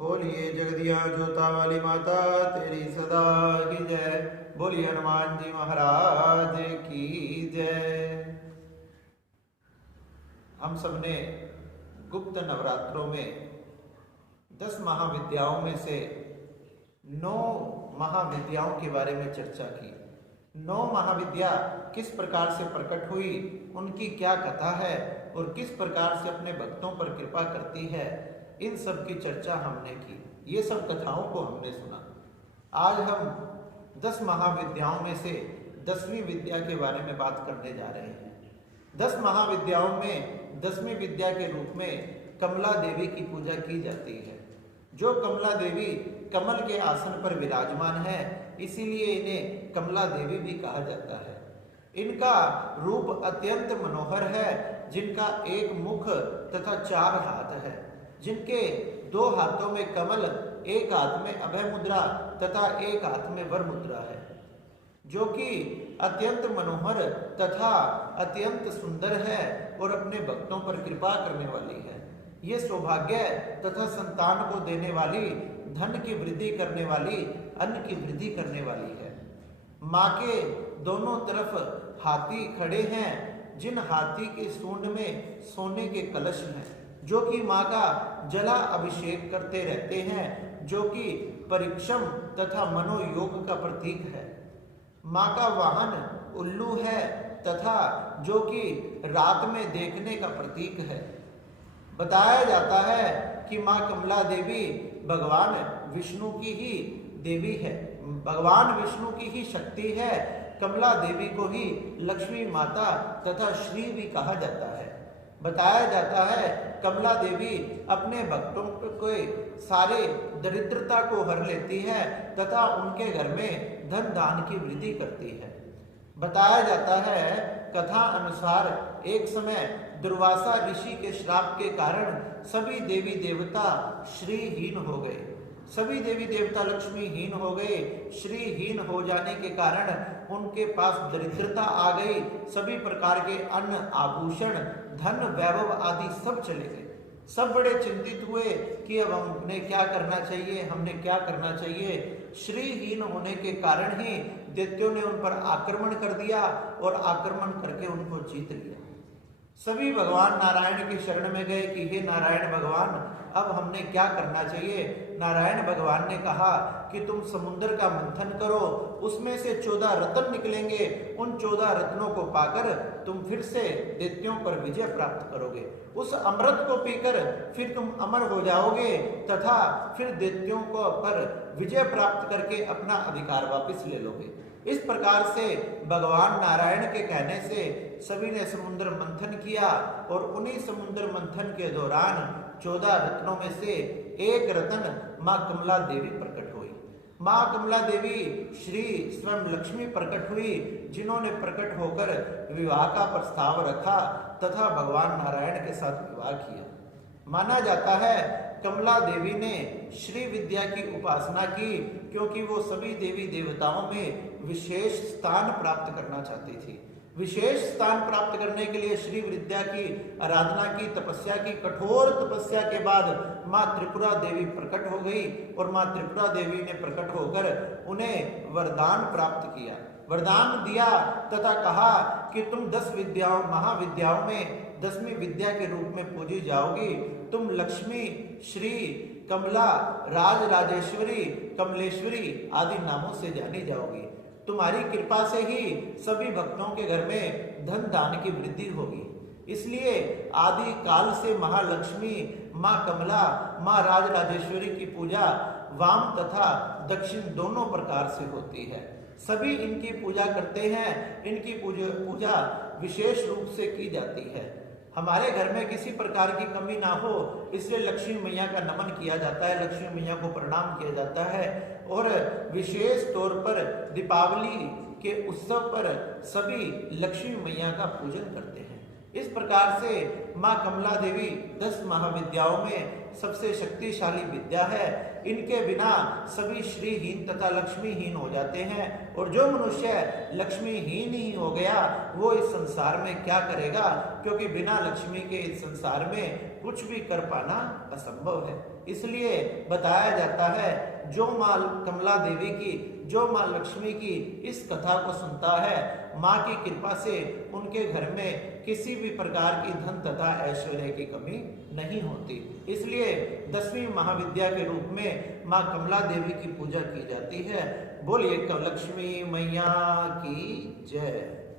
बोलिए जगदिया जोता वाली माता तेरी सदा की जय। बोलिए हनुमान जी महाराज की जय। हम सबने गुप्त नवरात्रों में 10 महाविद्याओं में से 9 महाविद्याओं के बारे में चर्चा की। 9 महाविद्या किस प्रकार से प्रकट हुई, उनकी क्या कथा है और किस प्रकार से अपने भक्तों पर कृपा करती है, इन सब की चर्चा हमने की। ये सब कथाओं को हमने सुना। आज हम 10 महाविद्याओं में से 10वीं विद्या के बारे में बात करने जा रहे हैं। 10 महाविद्याओं में 10वीं विद्या के रूप में कमला देवी की पूजा की जाती है। जो कमला देवी कमल के आसन पर विराजमान है, इसीलिए इन्हें कमला देवी भी कहा जाता है। इनका रूप अत्यंत मनोहर है, जिनका एक मुख तथा 4 हाथ है, जिनके 2 हाथों में कमल, एक हाथ में अभय मुद्रा तथा एक हाथ में वर मुद्रा है, जो कि अत्यंत मनोहर तथा अत्यंत सुंदर है और अपने भक्तों पर कृपा करने वाली है। ये सौभाग्य तथा संतान को देने वाली, धन की वृद्धि करने वाली, अन्न की वृद्धि करने वाली है। माँ के दोनों तरफ हाथी खड़े हैं, जिन हाथी के सूंड में सोने के कलश हैं, जो कि माँ का जला अभिषेक करते रहते हैं, जो कि परिक्षम तथा मनोयोग का प्रतीक है। माँ का वाहन उल्लू है तथा जो कि रात में देखने का प्रतीक है। बताया जाता है कि माँ कमला देवी भगवान विष्णु की ही देवी है, भगवान विष्णु की ही शक्ति है। कमला देवी को ही लक्ष्मी माता तथा श्री भी कहा जाता है। बताया जाता है कमला देवी अपने भक्तों के सारे दरिद्रता को हर लेती है तथा उनके घर में धन दान की वृद्धि करती है। बताया जाता है कथा अनुसार एक समय दुर्वासा ऋषि के श्राप के कारण सभी देवी देवता श्रीहीन हो गए। सभी देवी देवता लक्ष्मीहीन हो गए। श्रीहीन हो जाने के कारण उनके पास दरिद्रता आ गई। सभी प्रकार के अन्न, आभूषण, धन, वैभव आदि सब चले गए। सब बड़े चिंतित हुए कि अब हमने क्या करना चाहिए, हमने क्या करना चाहिए। श्रीहीन होने के कारण ही दैत्यों ने उन पर आक्रमण कर दिया और आक्रमण करके उनको जीत लिया। सभी भगवान नारायण की शरण में गए कि हे नारायण भगवान, अब हमने क्या करना चाहिए। नारायण भगवान ने कहा कि तुम समुद्र का मंथन करो, उसमें से 14 रत्न निकलेंगे। उन 14 रत्नों को पाकर तुम फिर से दैत्यों पर विजय प्राप्त करोगे। उस अमृत को पीकर फिर तुम अमर हो जाओगे तथा फिर दैत्यों को पर विजय प्राप्त करके अपना अधिकार वापस ले लोगे। इस प्रकार से भगवान नारायण के कहने से सभी ने समुद्र मंथन किया और उन्हीं समुद्र मंथन के दौरान 14 रत्नों में से एक रत्न माँ कमला देवी प्रकट हुई। माँ कमला देवी श्री स्वयं लक्ष्मी प्रकट हुई, जिन्होंने प्रकट होकर विवाह का प्रस्ताव रखा तथा भगवान नारायण के साथ विवाह किया। माना जाता है कमला देवी ने श्री विद्या की उपासना की, क्योंकि वो सभी देवी देवताओं में विशेष स्थान प्राप्त करना चाहती थी। विशेष स्थान प्राप्त करने के लिए श्री विद्या की आराधना की, तपस्या की। कठोर तपस्या के बाद माँ त्रिपुरा देवी प्रकट हो गई और माँ त्रिपुरा देवी ने प्रकट होकर उन्हें वरदान प्राप्त किया, वरदान दिया तथा कहा कि तुम 10 विद्याओं, महाविद्याओं में 10वीं विद्या के रूप में पूजी जाओगी। तुम लक्ष्मी, श्री, कमला, राज राजेश्वरी, कमलेश्वरी आदि नामों से जानी जाओगी। तुम्हारी कृपा से ही सभी भक्तों के घर में धन दान की वृद्धि होगी। इसलिए आदि काल से महालक्ष्मी, माँ कमला, माँ राज राजेश्वरी की पूजा वाम तथा दक्षिण दोनों प्रकार से होती है। सभी इनकी पूजा करते हैं। इनकी पूजा विशेष रूप से की जाती है। हमारे घर में किसी प्रकार की कमी ना हो, इसलिए लक्ष्मी मैया का नमन किया जाता है, लक्ष्मी मैया को प्रणाम किया जाता है। और विशेष तौर पर दीपावली के उत्सव पर सभी लक्ष्मी मैया का पूजन करते हैं। इस प्रकार से माँ कमला देवी 10 महाविद्याओं में सबसे शक्तिशाली विद्या है। इनके बिना सभी श्रीहीन तथा लक्ष्मीहीन हो जाते हैं, और जो मनुष्य लक्ष्मीहीन ही हो गया वो इस संसार में क्या करेगा, क्योंकि बिना लक्ष्मी के इस संसार में कुछ भी कर पाना असंभव है। इसलिए बताया जाता है जो माँ कमला देवी की, जो माँ लक्ष्मी की इस कथा को सुनता है, माँ की कृपा से उनके घर में किसी भी प्रकार की धन तथा ऐश्वर्य की कमी नहीं होती। इसलिए 10वीं महाविद्या के रूप में माँ कमला देवी की पूजा की जाती है। बोलिए लक्ष्मी मैया की जय।